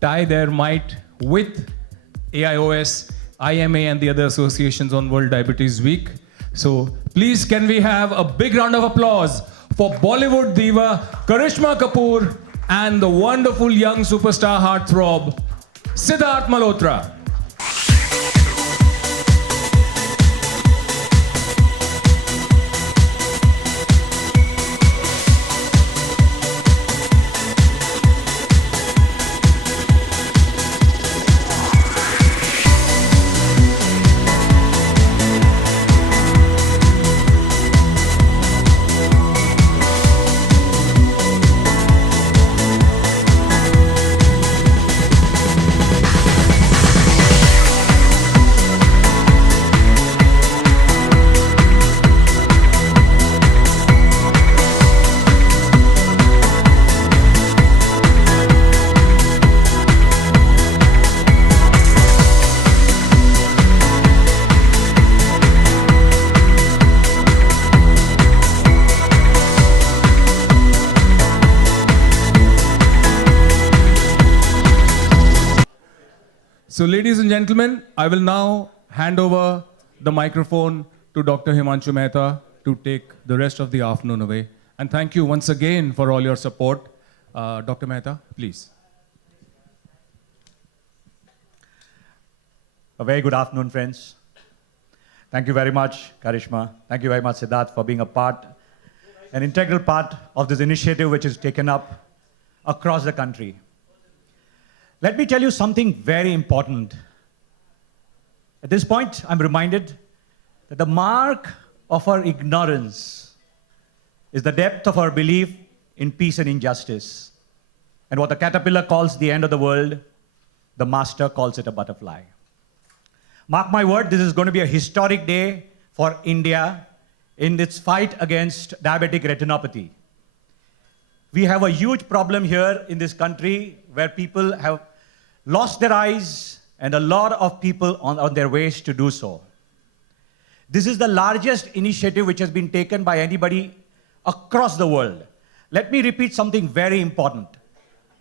tie their might with AIOS, IMA, and the other associations on World Diabetes Week. So please, can we have a big round of applause for Bollywood diva Karishma Kapoor and the wonderful young superstar heartthrob Siddharth Malhotra. So ladies and gentlemen, I will now hand over the microphone to Dr. Himanshu Mehta to take the rest of the afternoon away. And thank you once again for all your support. Dr. Mehta, please. A very good afternoon, friends. Thank you very much, Karishma. Thank you very much, Siddharth, for being an integral part of this initiative which is taken up across the country. Let me tell you something very important. At this point, I'm reminded that the mark of our ignorance is the depth of our belief in peace and injustice. And what the caterpillar calls the end of the world, the master calls it a butterfly. Mark my word, this is going to be a historic day for India in its fight against diabetic retinopathy. We have a huge problem here in this country where people have lost their eyes and a lot of people on their ways to do so. This is the largest initiative which has been taken by anybody across the world. Let me repeat something very important.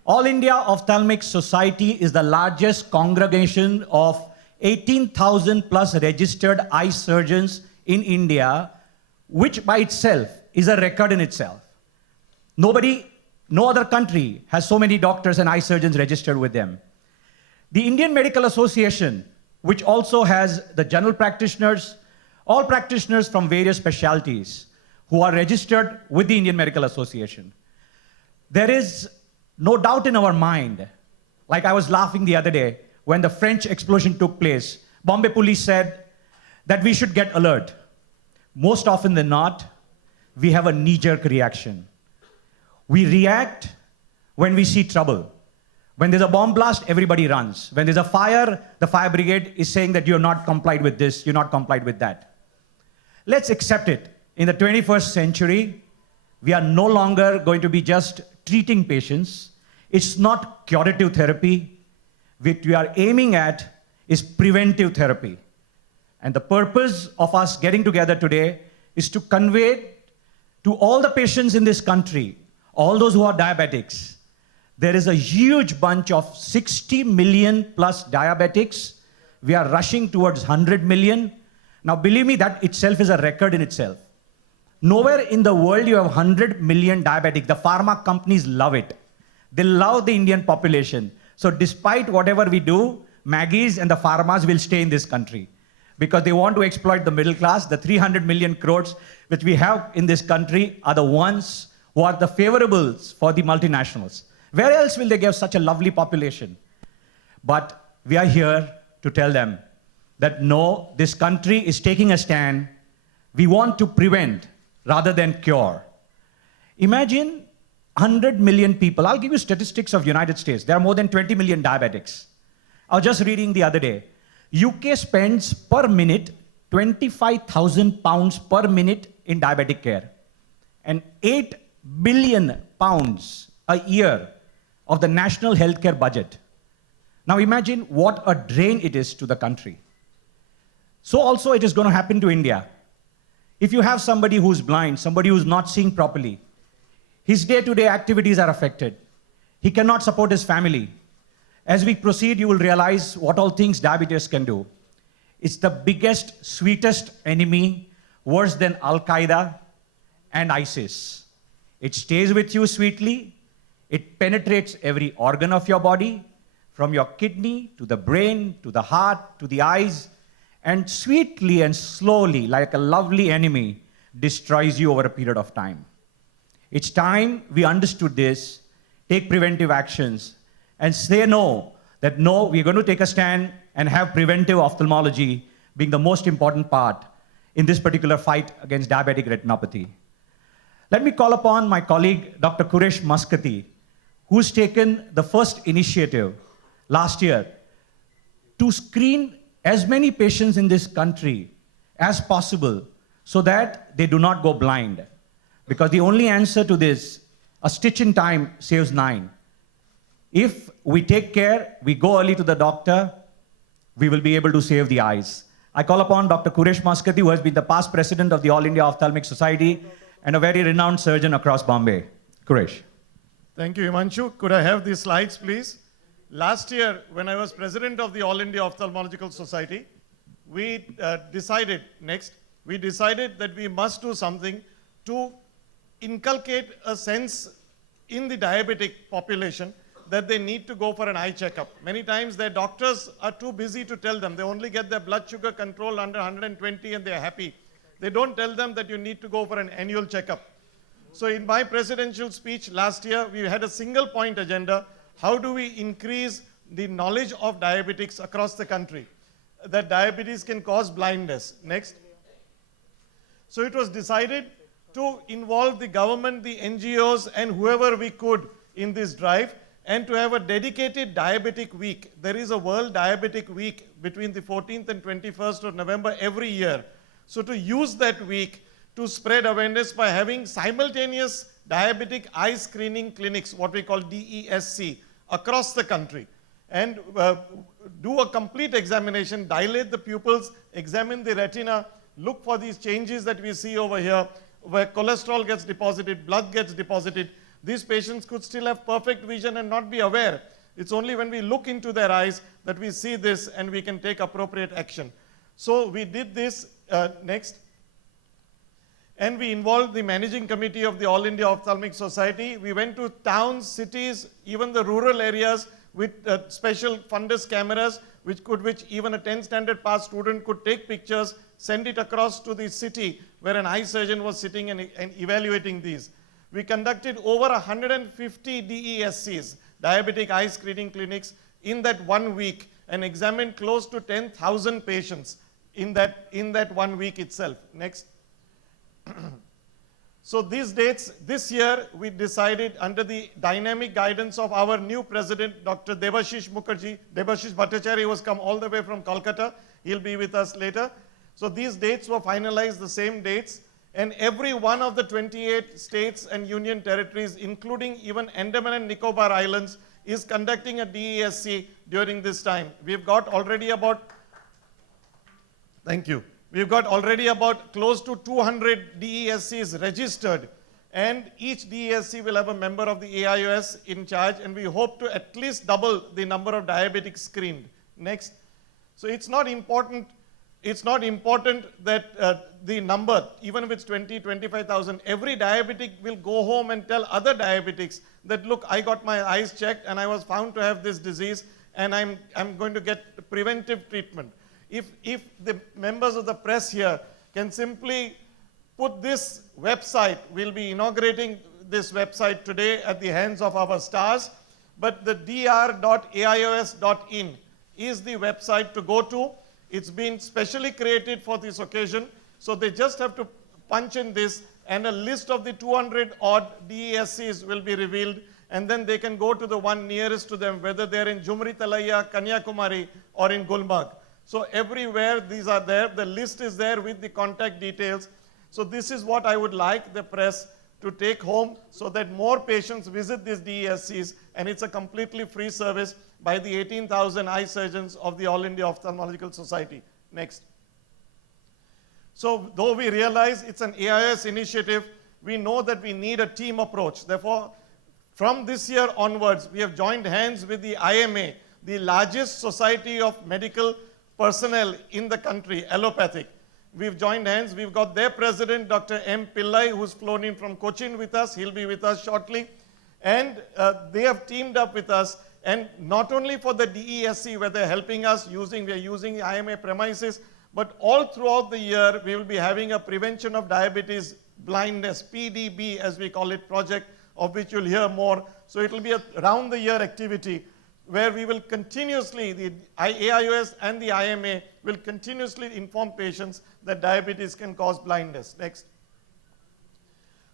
All India Ophthalmic Society is the largest congregation of 18,000 plus registered eye surgeons in India, which by itself is a record in itself. No other country has so many doctors and eye surgeons registered with them. The Indian Medical Association, which also has the general practitioners, all practitioners from various specialties who are registered with the Indian Medical Association. There is no doubt in our mind, like I was laughing the other day when the French explosion took place, Bombay police said that we should get alert. Most often than not, we have a knee-jerk reaction. We react when we see trouble. When there's a bomb blast, everybody runs. When there's a fire, the fire brigade is saying that you're not complied with this, you're not complied with that. Let's accept it. In the 21st century, we are no longer going to be just treating patients. It's not curative therapy. What we are aiming at is preventive therapy. And the purpose of us getting together today is to convey to all the patients in this country, all those who are diabetics, there is a huge bunch of 60 million plus diabetics. We are rushing towards 100 million. Now, believe me, that itself is a record in itself. Nowhere in the world you have 100 million diabetics. The pharma companies love it. They love the Indian population. So despite whatever we do, Maggies and the pharmas will stay in this country because they want to exploit the middle class. The 300 million crores which we have in this country are the ones who are the favorables for the multinationals. Where else will they give such a lovely population? But we are here to tell them that no, this country is taking a stand. We want to prevent rather than cure. Imagine 100 million people. I'll give you statistics of United States. There are more than 20 million diabetics. I was just reading the other day. UK spends per minute 25,000 pounds per minute in diabetic care. And 8 billion pounds a year of the national healthcare budget. Now imagine what a drain it is to the country. So also it is going to happen to India. If you have somebody who's blind, somebody who's not seeing properly, his day-to-day activities are affected. He cannot support his family. As we proceed, you will realize what all things diabetes can do. It's the biggest, sweetest enemy, worse than Al Qaeda and ISIS. It stays with you sweetly. It penetrates every organ of your body, from your kidney to the brain, to the heart, to the eyes, and sweetly and slowly, like a lovely enemy, destroys you over a period of time. It's time we understood this, take preventive actions, and say no, that no, we're going to take a stand and have preventive ophthalmology being the most important part in this particular fight against diabetic retinopathy. Let me call upon my colleague, Dr. Quresh Muscati, who's taken the first initiative last year to screen as many patients in this country as possible so that they do not go blind. Because the only answer to this, a stitch in time saves 9. If we take care, we go early to the doctor, we will be able to save the eyes. I call upon Dr. Quresh Muscati, who has been the past president of the All India Ophthalmic Society and a very renowned surgeon across Bombay. Quresh. Thank you, Himanshu. Could I have these slides, please? Last year, when I was president of the All India Ophthalmological Society, we decided that we must do something to inculcate a sense in the diabetic population that they need to go for an eye checkup. Many times their doctors are too busy to tell them. They only get their blood sugar controlled under 120 and they're happy. They don't tell them that you need to go for an annual checkup. So in my presidential speech last year, we had a single point agenda. How do we increase the knowledge of diabetics across the country? That diabetes can cause blindness. Next. So it was decided to involve the government, the NGOs, and whoever we could in this drive, and to have a dedicated diabetic week. There is a World Diabetic Week between the 14th and 21st of November every year. So to use that week to spread awareness by having simultaneous diabetic eye screening clinics, what we call DESC, across the country, and do a complete examination, dilate the pupils, examine the retina, look for these changes that we see over here, where cholesterol gets deposited, blood gets deposited. These patients could still have perfect vision and not be aware. It's only when we look into their eyes that we see this and we can take appropriate action. So we did this. Next. And we involved the managing committee of the All India Ophthalmic Society. We went to towns, cities, even the rural areas with special fundus cameras, which even a 10th standard pass student could take pictures, send it across to the city where an eye surgeon was sitting and evaluating these. We conducted over 150 DESCs, diabetic eye screening clinics, in that 1 week and examined close to 10,000 patients in that 1 week itself. Next. So these dates, this year we decided under the dynamic guidance of our new president, Dr. Debashish Bhattacharya, who has come all the way from Kolkata. He'll be with us later. So these dates were finalized, the same dates, and every one of the 28 states and union territories, including even Andaman and Nicobar Islands, is conducting a DESC during this time. We've got already about We've got already about close to 200 DESCs registered, and each DESC will have a member of the AIOS in charge, and we hope to at least double the number of diabetics screened. Next. So it's not important that the number, even if it's 20, 25,000, every diabetic will go home and tell other diabetics that, look, I got my eyes checked and I was found to have this disease and I'm going to get preventive treatment. If the members of the press here can simply put this website, we'll be inaugurating this website today at the hands of our stars, but the dr.aios.in is the website to go to. It's been specially created for this occasion, so they just have to punch in this and a list of the 200 odd DESCs will be revealed, and then they can go to the one nearest to them, whether they're in Jumri Talaya, Kanyakumari, or in Gulmarg. So everywhere these are there, the list is there with the contact details. So this is what I would like the press to take home so that more patients visit these DESCs, and it's a completely free service by the 18,000 eye surgeons of the All India Ophthalmological Society. Next. So though we realize it's an AIOS initiative, we know that we need a team approach. Therefore, from this year onwards, we have joined hands with the IMA, the largest society of medical personnel in the country, allopathic. We've joined hands. We've got their president, Dr. M. Pillai, who's flown in from Cochin with us. He'll be with us shortly. And they have teamed up with us, and not only for the DESC, where they're helping us we're using IMA premises, but all throughout the year, we will be having a prevention of diabetes blindness, PDB as we call it, project, of which you'll hear more. So it will be a round the year activity where we will continuously, the AIOS and the IMA will continuously inform patients that diabetes can cause blindness. Next.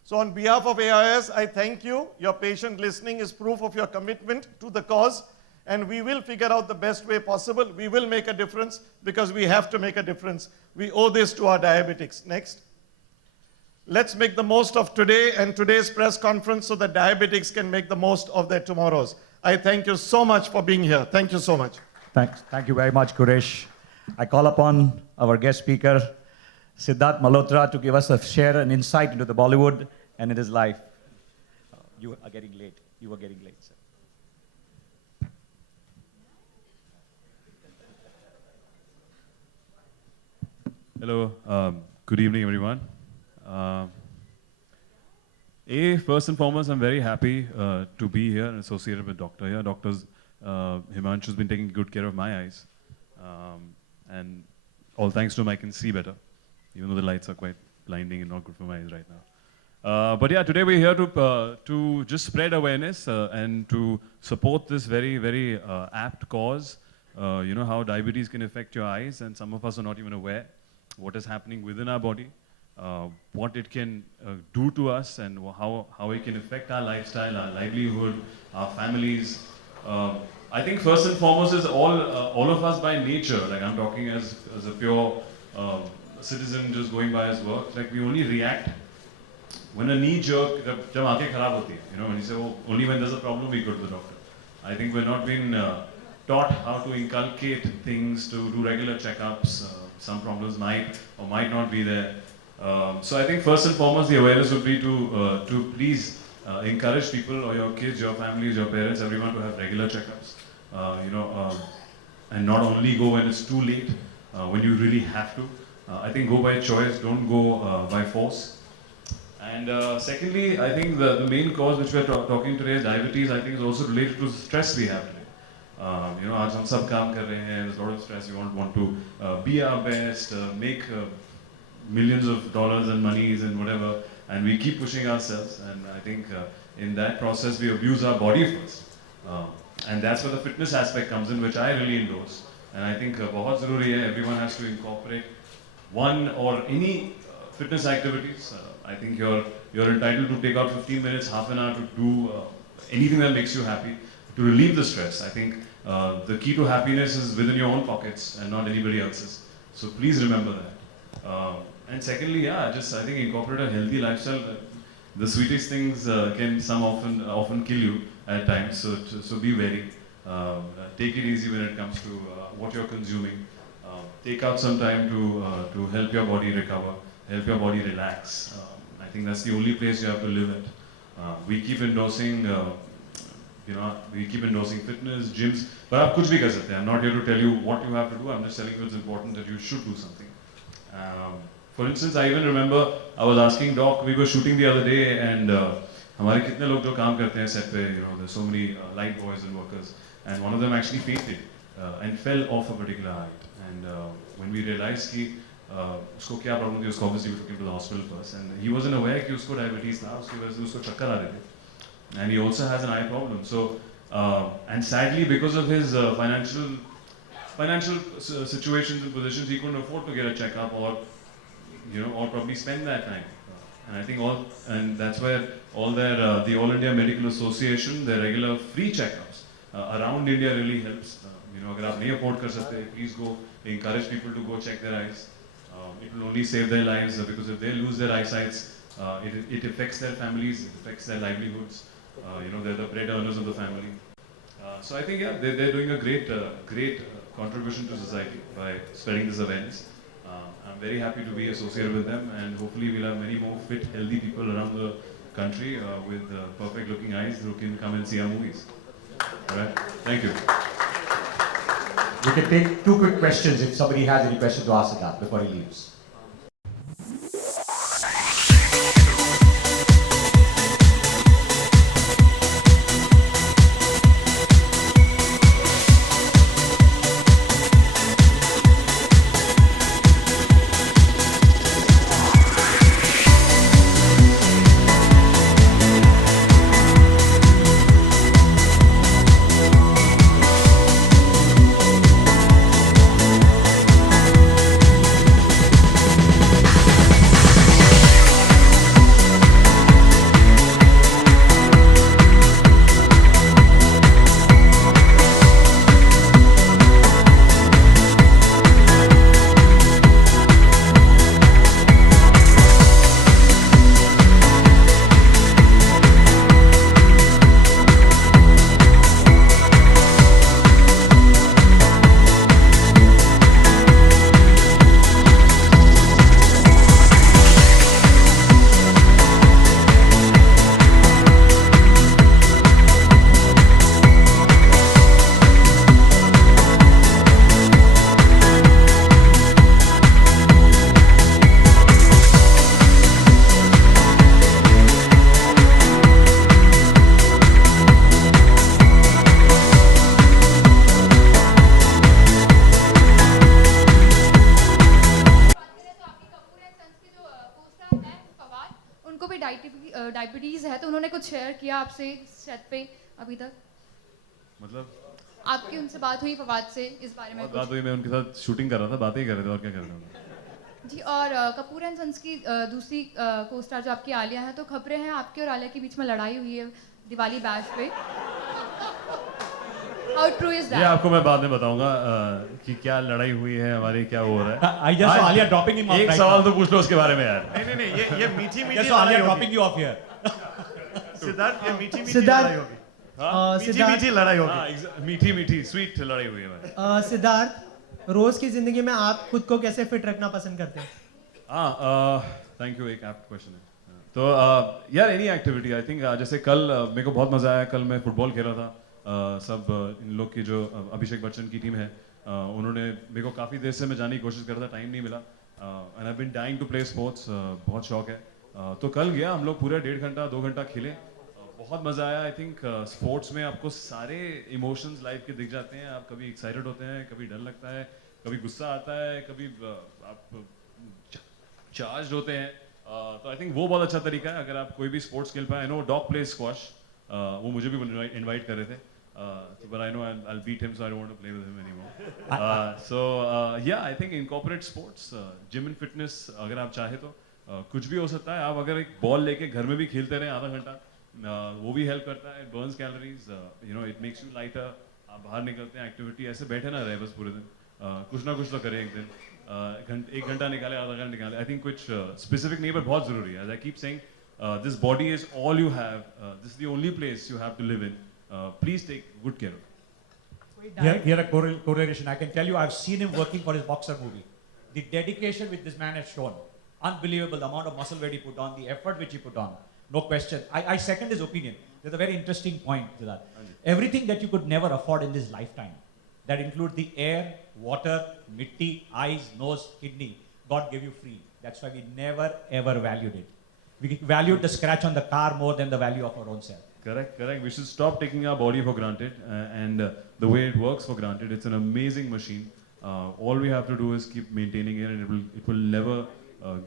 So on behalf of AIOS, I thank you. Your patient listening is proof of your commitment to the cause, and we will figure out the best way possible. We will make a difference because we have to make a difference. We owe this to our diabetics. Next. Let's make the most of today and today's press conference so that diabetics can make the most of their tomorrows. I thank you so much for being here. Thank you so much. Thanks. Thank you very much, Quresh. I call upon our guest speaker, Siddharth Malhotra, to give us share an insight into the Bollywood and in his life. You are getting late. You were getting late, sir. Hello. Good evening, everyone. First and foremost, I'm very happy to be here and associated with Doctor here. Doctors Himanshu's been taking good care of my eyes. And all thanks to him, I can see better, even though the lights are quite blinding and not good for my eyes right now. But yeah, today we're here to just spread awareness and to support this very, very apt cause. You know how diabetes can affect your eyes, and some of us are not even aware what is happening within our body. What it can do to us, and how it can affect our lifestyle, our livelihood, our families. I think first and foremost is all of us by nature, like I'm talking as a pure citizen just going by his work, like we only react when a knee jerk, jab aankhein kharab hoti hai, you know, when you say, oh, only when there's a problem we go to the doctor. I think we're not been taught how to inculcate things, to do regular checkups. Some problems might or might not be there. So I think first and foremost the awareness would be to please encourage people, or your kids, your families, your parents, everyone, to have regular checkups. And not only go when it's too late, when you really have to. I think go by choice, don't go by force. And secondly, I think the main cause which we're talking today, diabetes, I think is also related to the stress we have today. You know, aaj hum sab kaam kar rahe hain, there's a lot of stress, we want to be our best, make millions of dollars and monies and whatever, and we keep pushing ourselves, and I think in that process we abuse our body first. And that's where the fitness aspect comes in, which I really endorse. And I think bahut zaruri hai, everyone has to incorporate one or any fitness activities. I think you're entitled to take out 15 minutes, half an hour to do anything that makes you happy, to relieve the stress. I think the key to happiness is within your own pockets and not anybody else's. So please remember that. And secondly, I think incorporate a healthy lifestyle. The sweetest things can often kill you at times. So be wary. Take it easy when it comes to what you're consuming. Take out some time to help your body recover, help your body relax. I think that's the only place you have to live at. We keep endorsing, we keep endorsing fitness, gyms, but aap kuch bhi kar sakte hain. I'm not here to tell you what you have to do. I'm just telling you it's important that you should do something. For instance, I even remember I was asking Doc, we were shooting the other day, and हमारे कितने लोग जो काम करते हैं set पे, you know, there's so many light boys and workers, and one of them actually fainted and fell off a particular height. And when we realized कि उसको क्या problem थी, उसको obviously we took him to the hospital first, and he wasn't aware कि उसको diabetes था, उसकी वजह से उसको चक्कर आ रहे थे, and he also has an eye problem. So and sadly, because of his financial situations and positions, he couldn't afford to get a checkup, or or probably spend that time. And I think that's where the All India Medical Association, their regular free checkups around India really helps. अगर आप नहीं afford कर सकते, please go, encourage people to go check their eyes. It will only save their lives, because if they lose their eyesight, it affects their families, it affects their livelihoods. They're the bread earners of the family. So I think they're doing a great contribution to society by spreading this awareness. I'm very happy to be associated with them, and hopefully we'll have many more fit, healthy people around the country with perfect looking eyes who can come and see our movies. All right, thank you. We can take 2 quick questions if somebody has any question to ask Siddharth before he leaves. उनको भी diabetes है, तो उन्होंने कुछ share किया आपसे set पे अभी तक? मतलब आपकी उनसे बात हुई फवाद से इस बारे में बहुत कुछ? बात हुई, मैं उनके साथ शूटिंग कर रहा था, बातें ही कर रहे थे, और क्या कर रहे थे। जी, और कपूर एंड सन्स की दूसरी को स्टार जो आपकी आलिया है, तो खबरें हैं आपके और आलिया के बीच में लड़ाई हुई है दिवाली बैश पे। हाउ ट्रू इज ये दैट? आपको मैं बाद में बताऊंगा कि क्या लड़ाई हुई है हमारी, क्या हो रहा है। I just saw Alia dropping him off एक right सवाल now. तो पूछ लो उसके बारे में यार। नहीं नहीं नहीं, ये मीठी मीठी Just saw लड़ाई Alia होगी। dropping you off here. Siddharth, ये मीठी मीठी सिद्धार्थ, लड़ाई होगी। मीठी सिद्धार्थ, मीठी लड़ाई होगी। हाँ, मीठी मीठी स्वीट लड़ाई हुई है हमारी। सिद्धार्थ, रोज की जिंदगी में आप खुद को कैसे फिट रखना पसंद करते हैं? थैंक यू, एक एप्ट क्वेश्चन है। तो यार एनी एक्टिविटी, आई थिंक जैसे कल मेरे को बहुत मजा आया, कल मैं फुटबॉल खेला था। सब इन लोग की जो अभिषेक बच्चन की टीम है, उन्होंने मेरे को काफ़ी देर से मैं जाने की कोशिश कर रहा था, टाइम नहीं मिला। And I been dying to play sports, बहुत शौक है। तो कल गया, हम लोग पूरे 1.5 घंटा 2 घंटा खेले, बहुत मज़ा आया। आई थिंक स्पोर्ट्स में आपको सारे इमोशंस लाइफ के दिख जाते हैं। आप कभी एक्साइटेड होते हैं, कभी डर लगता है, कभी गुस्सा आता है, कभी आप चार्ज होते हैं। तो आई थिंक वो बहुत अच्छा तरीका है अगर आप कोई भी स्पोर्ट्स खेल पाए। I know dog play squash, वो मुझे भी इनवाइट कर रहे थे, but I know I'll beat him, so I don't want to play with him anymore. So yeah, I think incorporate sports, gym and fitness. अगर आप चाहे तो कुछ भी हो सकता है। आप अगर एक बॉल लेके घर में भी खेलते रहे आधा घंटा, वो भी हेल्प करता है। Burns calories, you know, it makes you lighter. आप बाहर निकलते हैं, एक्टिविटी, ऐसे बैठे ना रहे बस पूरे दिन, कुछ ना कुछ तो करें एक दिन। 1 घंटा निकाले, आधा घंटा निकाले। आई थिंक कुछ स्पेसिफिक नहीं, पर बहुत जरूरी है। As I keep saying, this body is all you have. This is the only place you have to live in. Please take good care of it. Here a correlation. I can tell you, I've seen him working for his boxer movie. The dedication which this man has shown, unbelievable. The amount of muscle weight he put on, the effort which he put on, no question. I second his opinion. There's a very interesting point to that. Everything that you could never afford in this lifetime, that includes the air, water, mitti, eyes, nose, kidney, God gave you free. That's why we never ever valued it. We valued the scratch on the car more than the value of our own self. Correct. We should stop taking our body for granted and the way it works for granted. It's an amazing machine. All we have to do is keep maintaining it, and it will never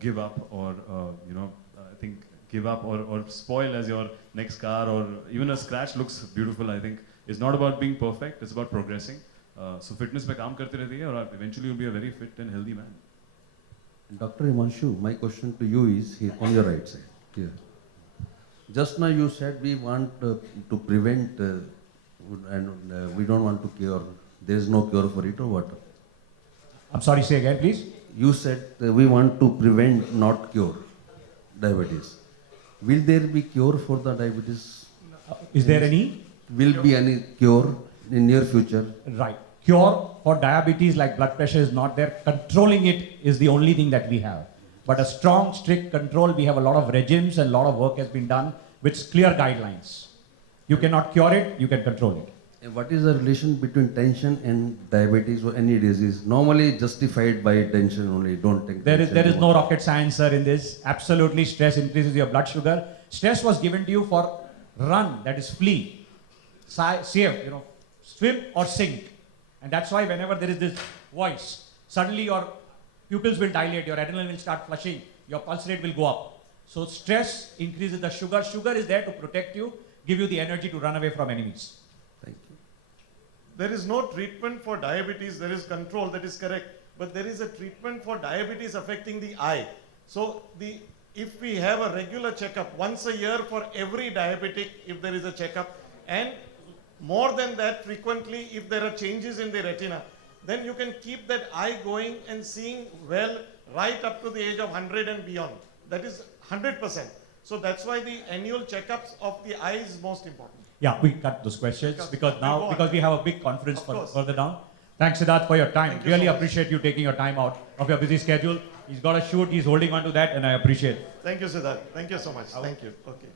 give up or I think give up or spoil as your next car, or even a scratch looks beautiful. I think it's not about being perfect; it's about progressing. So fitness पे काम करते रहते हैं, और आप eventually will be a very fit and healthy man. Dr. Himanshu, my question to you is here on your right side. Here. Just now you said we want to prevent and we don't want to cure. There is no cure for it, or what? I'm sorry, say again, please. You said we want to prevent, not cure, diabetes. Will there be cure for the diabetes? Is there any? Will be any cure in near future? Right. Cure for diabetes like blood pressure is not there. Controlling it is the only thing that we have. But a strong, strict control, we have a lot of regimes and a lot of work has been done with clear guidelines. You cannot cure it, you can control it. What is the relation between tension and diabetes or any disease? Normally justified by tension only. Don't take There is tension. no rocket science, sir, in this. Absolutely, stress increases your blood sugar. Stress was given to you for run, that is flee, save, swim or sink. And that's why whenever there is this voice, suddenly your pupils will dilate, your adrenaline will start flushing, your pulse rate will go up. So stress increases the sugar. Sugar is there to protect you, give you the energy to run away from enemies. Thank you. There is no treatment for diabetes, there is control, that is correct. But there is a treatment for diabetes affecting the eye. So if we have a regular checkup once a year for every diabetic, if there is a checkup, and more than that frequently if there are changes in the retina, then you can keep that eye going and seeing well right up to the age of 100 and beyond. That is 100%. So that's why the annual checkups of the eye is most important. Yeah, we cut those questions because we have a big conference Of course. further down. Thanks, Siddharth, for your time. Thank you Really so much. appreciate you taking your time out of your busy schedule. He's got a shoot, he's holding on to that, and I appreciate it. Thank you, Siddharth. Thank you so much. Thank you. Okay.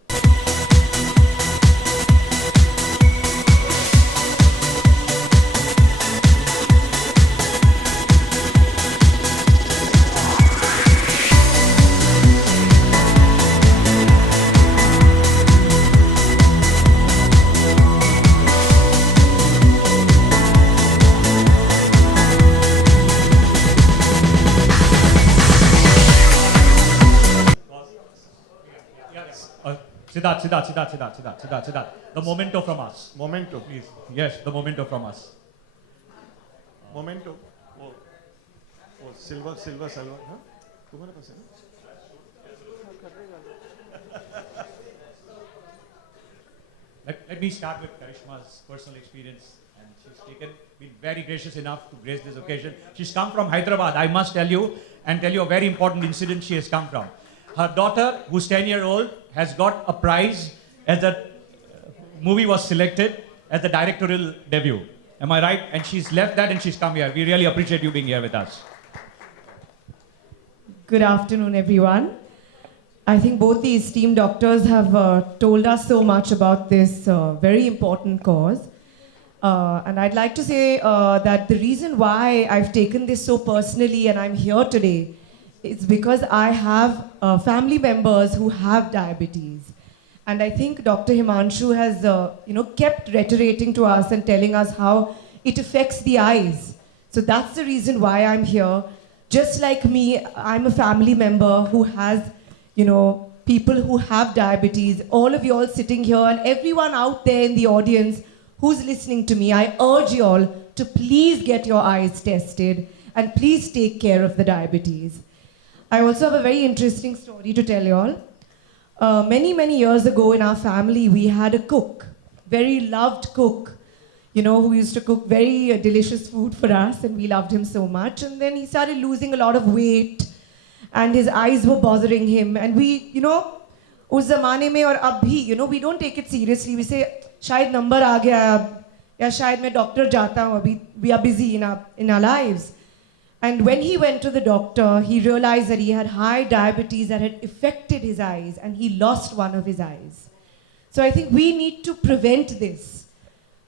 Siddharth. The memento from us. Momento, please. Yes, the memento from us. Momento. Oh, silver. Huh? तुम्हारे पास है ना? Let me start with Karishma's personal experience. And she's been very gracious enough to grace this occasion. She's come from Hyderabad, I must tell you, and tell you a very important incident she has come from. Her daughter, who's 10-year-old, has got a prize as the movie was selected as the directorial debut. Am I right? And she's left that and she's come here. We really appreciate you being here with us. Good afternoon, everyone. I think both the esteemed doctors have told us so much about this very important cause. And I'd like to say that the reason why I've taken this so personally and I'm here today is because I have family members who have diabetes. And I think Dr. Himanshu has kept reiterating to us and telling us how it affects the eyes. So that's the reason why I'm here. Just like me, I'm a family member who has, people who have diabetes. All of you all sitting here and everyone out there in the audience who's listening to me, I urge you all to please get your eyes tested and please take care of the diabetes. I also have a very interesting story to tell you all. Many years ago in our family, we had a cook, very loved cook, who used to cook very delicious food for us, and we loved him so much. And then he started losing a lot of weight, and his eyes were bothering him. And we, उस ज़माने में और अब भी, we don't take it seriously. We say, शायद number आ गया अब, या शायद मैं doctor जाता हूँ अभी. We are busy in our lives. And when he went to the doctor, he realized that he had high diabetes that had affected his eyes, and he lost one of his eyes. So I think we need to prevent this.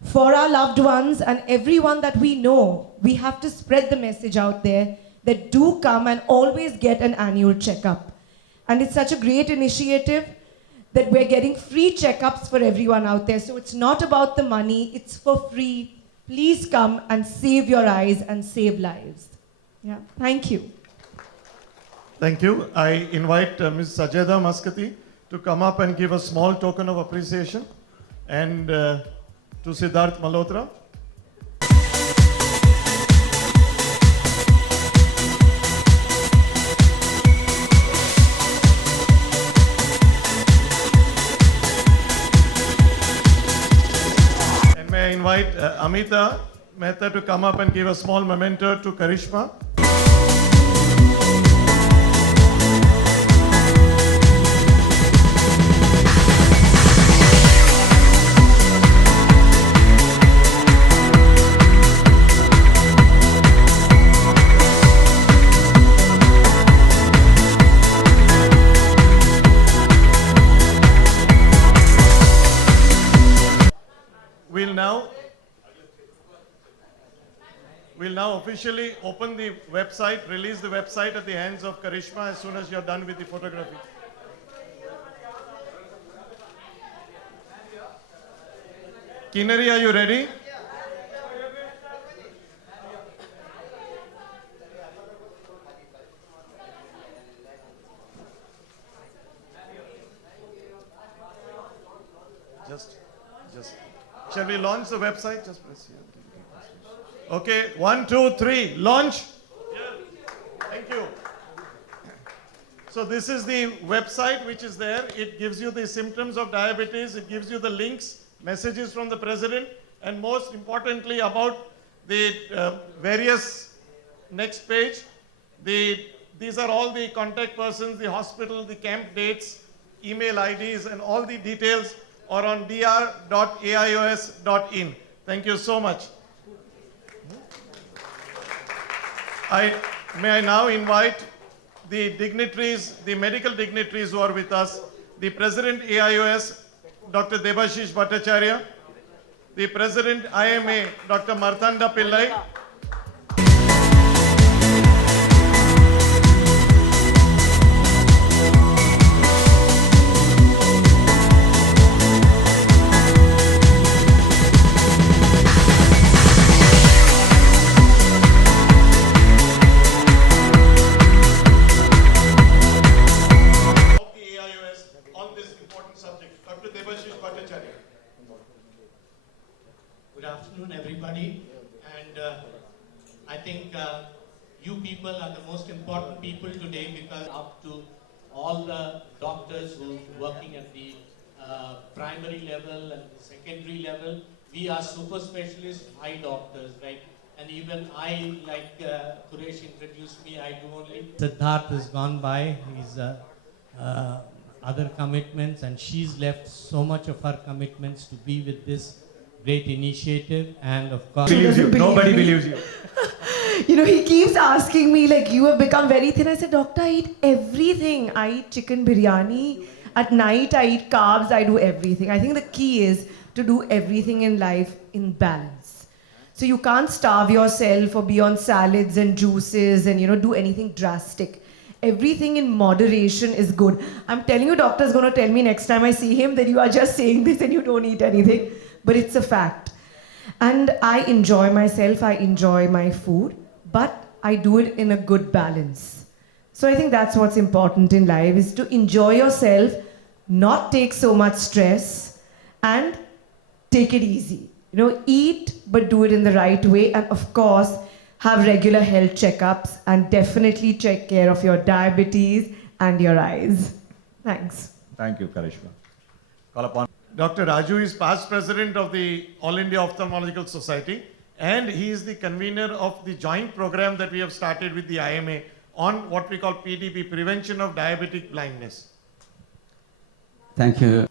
For our loved ones and everyone that we know, we have to spread the message out there that do come and always get an annual checkup. And it's such a great initiative that we're getting free checkups for everyone out there. So it's not about the money, it's for free. Please come and save your eyes and save lives. Yeah, thank you. Thank you. I invite Ms. Sajeda Maskati to come up and give a small token of appreciation, and to Siddharth Malhotra. And may I invite Amita Mehta to come up and give a small memento to Karishma. We'll now now officially open the website, release the website at the hands of Karishma as soon as you're done with the photography. Kinnari, are you ready? Just. Shall we launch the website? Just press here. Okay, 1, 2, 3, launch. Thank you. So this is the website which is there. It gives you the symptoms of diabetes. It gives you the links, messages from the president, and most importantly about the various next page. These are all the contact persons, the hospital, the camp dates, email IDs, and all the details are on dr.aios.in. Thank you so much. May I now invite the dignitaries, the medical dignitaries who are with us, the President AIOS, Dr. Debashish Bhattacharya, the President IMA, Dr. Marthanda Pillai, Good afternoon, everybody. And I think you people are the most important people today, because up to all the doctors who are working at the primary level and the secondary level, we are super specialists, eye doctors, right? And even I, like Quresh introduced me, I do only. Siddharth has gone by, his other commitments, and she's left so much of her commitments to be with this great initiative. And of course, Nobody believes you. You know, he keeps asking me, like, you have become very thin. I said, doctor, I eat everything. I eat chicken biryani. At night, I eat carbs. I do everything. I think the key is to do everything in life in balance. So you can't starve yourself or be on salads and juices and, you know, do anything drastic. Everything in moderation is good. I'm telling you, doctor's going to tell me next time I see him that you are just saying this and you don't eat anything. But it's a fact. And I enjoy myself, I enjoy my food, but I do it in a good balance. So I think that's what's important in life, is to enjoy yourself, not take so much stress, and take it easy. You know, eat, but do it in the right way. And of course, have regular health checkups and definitely take care of your diabetes and your eyes. Thanks. Thank you, Karishma. Call upon Dr. Raju is past president of the All India Ophthalmological Society, and he is the convener of the joint program that we have started with the IMA on what we call PDB, Prevention of Diabetic Blindness. Thank you.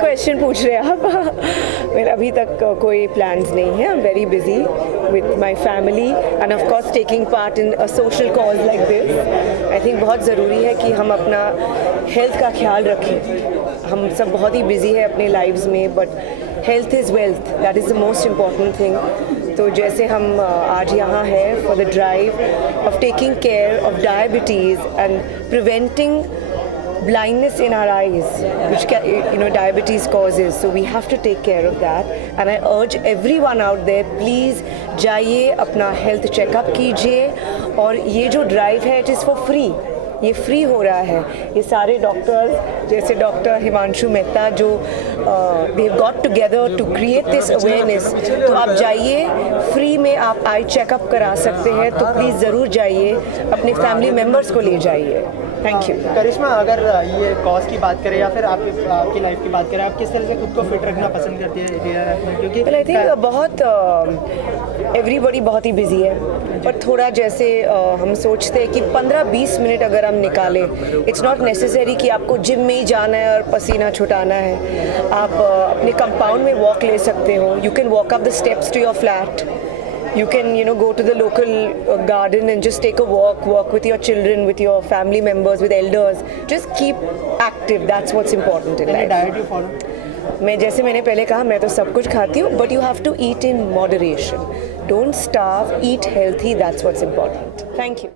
Question पूछ रहे हैं आप मेरा अभी तक कोई plans नहीं है. I am very busy with my family end of course taking part in a social cause like this. I think बहुत ज़रूरी है कि हम अपना हेल्थ का ख्याल रखें. हम सब बहुत ही बिजी है अपने लाइव्स में, but health is wealth, that is the most important thing. तो जैसे हम आज यहाँ हैं for the drive of taking care of diabetes and preventing blindness in our eyes, which diabetes causes. So we have to take care of that. And I urge everyone out there, please जाइए अपना health checkup कीजिए. और ये जो drive है, it is for free. ये free हो रहा है. ये सारे डॉक्टर्स जैसे डॉक्टर हिमांशु मेहता जो they have got together to create this awareness. तो आप जाइए, फ्री में आप आई चेकअप करा सकते हैं. तो प्लीज़ ज़रूर जाइए, अपने फैमिली मेम्बर्स को ले जाइए. Thank you. करिश्मा, अगर ये कॉज की बात करें या फिर आपकी लाइफ की बात करें, आप किस तरह से खुद को फिट रखना पसंद करती है डेली लाइफ में? क्योंकि आई थिंक बहुत एवरीबॉडी बहुत ही बिजी है, पर थोड़ा जैसे हम सोचते हैं कि 15-20 मिनट अगर हम निकालें, इट्स नॉट नेसेसरी कि आपको जिम में ही जाना है और पसीना छुटाना है। आप अपने कंपाउंड में वॉक ले सकते हो। You can walk up the steps to your flat. You can, go to the local garden and just take a walk with your children, with your family members, with elders. Just keep active. That's what's important in life. Diet you follow? मैं जैसे मैंने पहले कहा, मैं तो सब कुछ खाती हूँ, but you have to eat in moderation. Don't starve. Eat healthy. That's what's important. Thank you.